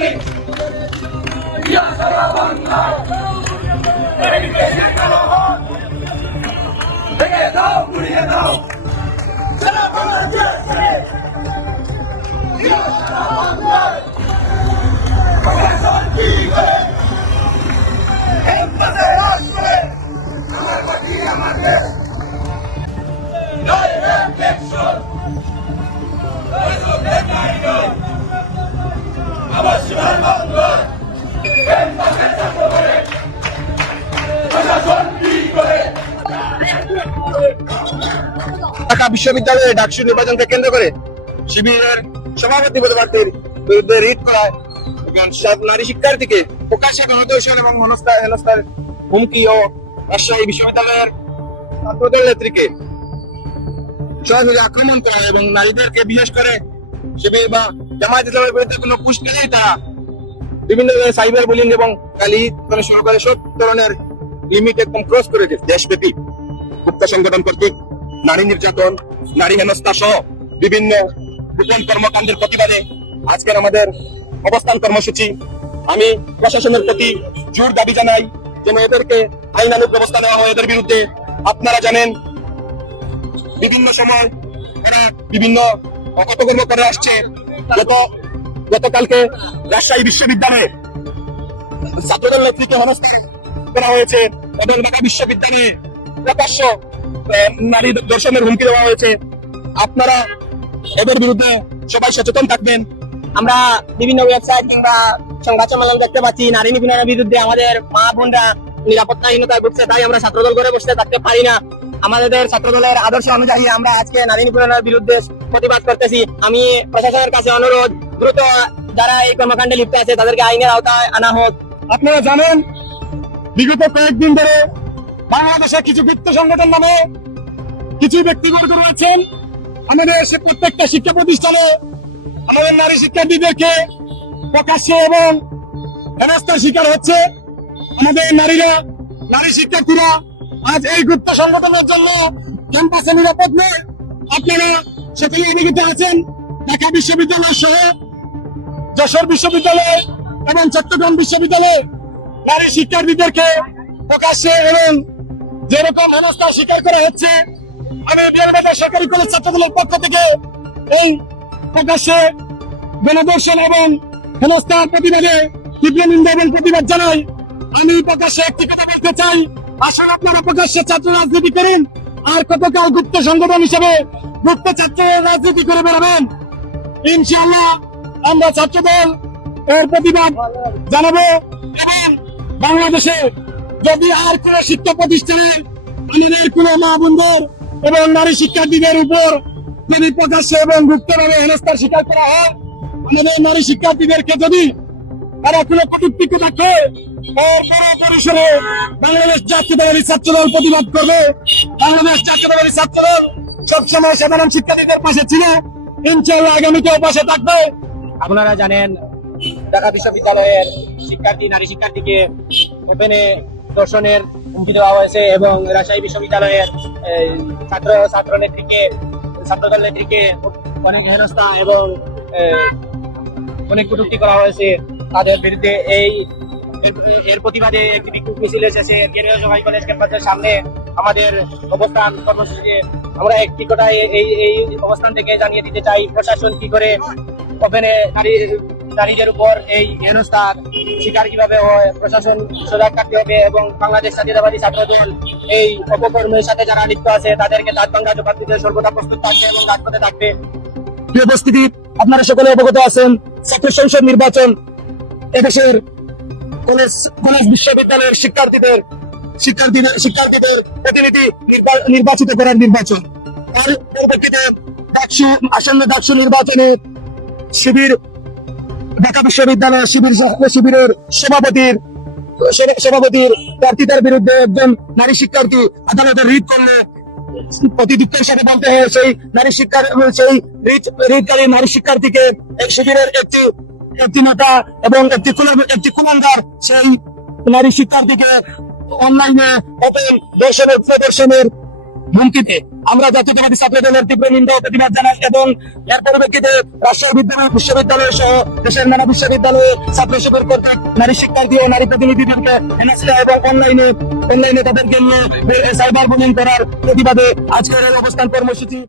Dali! Dhaka DUCSU নির্বাচনকে কেন্দ্র করে শিবিরের সভাপতি পদপ্রার্থীর বিরুদ্ধে রিট করায় সব নারী শিক্ষার্থীকে প্রকাশ্যে এবং হেনস্থা হেনস্থার হুমকি ও রাজশাহী বিশ্ববিদ্যালয়ের ছাত্রদল নেত্রীকে সরাসরি আক্রমণ করা এবং নারীদেরকে বিশেষ করে শিবির বা জামায়াত ইসলামের বিরুদ্ধে কোনো পুষ্কালেই তারা বিভিন্ন সাইবার বুলিং এবং মানে শুরু করে সব ধরনের লিমিট একদম ক্রস করে দিয়েছে। দেশব্যাপী গুপ্ত সংগঠন কর্তৃক, নারী নির্যাতন, নারী হেনস্থা সহ বিভিন্ন গোপন কর্মকাণ্ডের প্রতিবাদে আজকের আমাদের অবস্থান কর্মসূচি। আমি প্রশাসনের প্রতি জোর দাবি জানাই, যেন এদেরকে আইনানুগ ব্যবস্থা নেওয়া হয়। এদের বিরুদ্ধে আপনারা জানেন, বিভিন্ন সময় এরা বিভিন্ন অকতকর্ম করে আসছে। গত, গতকালকে রাজশাহী বিশ্ববিদ্যালয়ে ছাত্রদল নেতৃত্বে হেনস্থা করা হয়েছে। ঢাকা বিশ্ববিদ্যালয়ে প্রকাশ্য নারী দর্শনের হুমকি দেওয়া হয়েছে। আপনারা এদের বিরুদ্ধে সবাই সচেতন থাকবেন। আমরা বিভিন্ন ওয়েবসাইট কিংবা সংবাদ সম্মেলন দেখতে পাচ্ছি, নারী নিপীড়নের বিরুদ্ধে আমাদের মা বোনরা নিরাপত্তাহীনতায় ভুগছে, তাই আমরা ছাত্রদল করে বসে থাকতে পারি না। আমাদের ছাত্রদলের আদর্শ অনুযায়ী আমরা আজকে নারী নিপীড়নের বিরুদ্ধে প্রতিবাদ করতেছি। আমি প্রশাসনের কাছে অনুরোধ, দ্রুত যারা এই কর্মকাণ্ডে লিপ্ত আছে, তাদেরকে আইনের আওতায় আনা হোক। আপনারা জানেন বিগত কয়েকদিন ধরে বাংলাদেশে কিছু বৃত্ত সংগঠন নামে কিছু ব্যক্তিবর্গ রয়েছেন। আমাদের সে প্রত্যেকটা শিক্ষা প্রতিষ্ঠানে আমাদের নারী শিক্ষার্থীদেরকে প্রকাশ্যে এবং হেনস্থার শিকার হচ্ছে। আমাদের নারীরা, নারী শিক্ষার্থীরা আজ এই গুপ্ত সংগঠনের জন্য ক্যাম্পাসে নিরাপদ নেই। আপনারা সেখানে অবগত আছেন। ঢাকা বিশ্ববিদ্যালয় সহ যশোর বিশ্ববিদ্যালয় এবং চট্টগ্রাম বিশ্ববিদ্যালয়ে নারী শিক্ষার্থীদেরকে প্রকাশ্যে এবং যেরকম হেনস্থা স্বীকার করা হচ্ছে, আমি বিয়ারবাজার সরকারি কলেজ ছাত্রদলের পক্ষ থেকে এই প্রকাশ্যে গণদর্শন এবং হেনস্থার প্রতিবাদে তীব্র নিন্দা এবং প্রতিবাদ জানাই। আমি প্রকাশ্যে একটি কথা বলতে চাই আসলে আপনারা প্রকাশ্যে ছাত্র রাজনীতি করেন, আর কতকাল গুপ্ত সংগঠন হিসেবে গুপ্ত ছাত্র রাজনীতি করে বেড়াবেন। ইনশাআল্লাহ আমরা ছাত্রদল এর প্রতিবাদ জানাব এবং বাংলাদেশে যদি আর কোন শিক্ষা প্রতিষ্ঠানে আমাদের কোন মা বোনদের এবং নারী শিক্ষার্থীদের উপর যদি প্রকাশ্যে এবং গুপ্তভাবে হেনস্থার শিকার করা হয়, আমাদের নারী শিক্ষার্থীদেরকে যদি তারা কোনো কটূক্তি দেখে এর বড় পরিসরে বাংলাদেশ জাতীয়তাবাদী ছাত্রদল প্রতিবাদ করবে। বাংলাদেশ জাতীয়তাবাদী ছাত্রদল সবসময় সাধারণ শিক্ষার্থীদের পাশে ছিল। ইনশাআল্লাহ আগামীতেও পাশে থাকবে। আপনারা জানেন ঢাকা বিশ্ববিদ্যালয়ের শিক্ষার্থী, নারী শিক্ষার্থীকে ওপেনে দর্শনের হুমকি দেওয়া হয়েছে এবং রাজশাহী বিশ্ববিদ্যালয়ের ছাত্র ছাত্র নেত্রীকে, ছাত্রদল নেত্রীকে অনেক হেনস্থা এবং অনেক কটূক্তি করা হয়েছে। তাদের বিরুদ্ধে এই, এর- প্রতিবাদে একটি বিক্ষোভ মিছিল এসেছে। কেন্দ্রীয় সবাই কলেজ ক্যাম্পাসের সামনে আমাদের অবস্থান কর্মসূচিতে আমরা একটি কথায় এই এই অবস্থান থেকে জানিয়ে দিতে চাই, প্রশাসন কি করে ওপেনে নারী নারীদের উপর এই হেনস্থার শিকার কীভাবে হয়, প্রশাসন সজাগ থাকতে হবে এবং বাংলাদেশ জাতীয়তাবাদী ছাত্র দল এই অপকর্মের সাথে যারা লিপ্ত আছে, তাদেরকে দাঁত ভাঙ্গা জবাব দিতে সর্বদা প্রস্তুত থাকবে এবং রাজপথে থাকবে। প্রিয় উপস্থিতি, আপনারা সকলে অবগত আছেন, ছাত্র সংসদ নির্বাচন এদেশের কলেজ কলেজ বিশ্ববিদ্যালয়ের শিক্ষার্থীদের শিক্ষার্থীদের শিক্ষার্থীদের প্রতিনিধি নির্বা- নির্বাচিত করার নির্বাচন। তার ডাকসু, আসন্ন ডাকসু নির্বাচনে শিবির ঢাকা বিশ্ববিদ্যালয় শিবির শিবিরের সভাপতির সভাপতির প্রার্থীদের বিরুদ্ধে একজন নারী শিক্ষার্থী আদালতে রিট করলে সাথে বলতে হয় সেই নারী শিক্ষার সেই রিট রিটকারী নারী শিক্ষার্থীকে এই শিবিরের একটি একটি নেতা এবং একটি একটি কুলাঙ্গার সেই নারী শিক্ষার্থীকে অনলাইনে ওপেন দর্শনের প্রদর্শনের হুমকিতে আমরা জাতীয়তাবাদী ছাত্র দলের তীব্র নিন্দা প্রতিবাদ জানাই এবং এর পরিপ্রেক্ষিতে রাজশাহী বিদ্যালয় বিশ্ববিদ্যালয় সহ দেশের নানা বিশ্ববিদ্যালয়ে ছাত্র শিবির কর্তৃক নারী শিক্ষার্থী ও নারী প্রতিনিধিদেরকে এনএসএ এবং অনলাইনে অনলাইনে তাদেরকে নিয়ে সাইবার বুলিং করার প্রতিবাদে আজকের অবস্থান কর্মসূচি।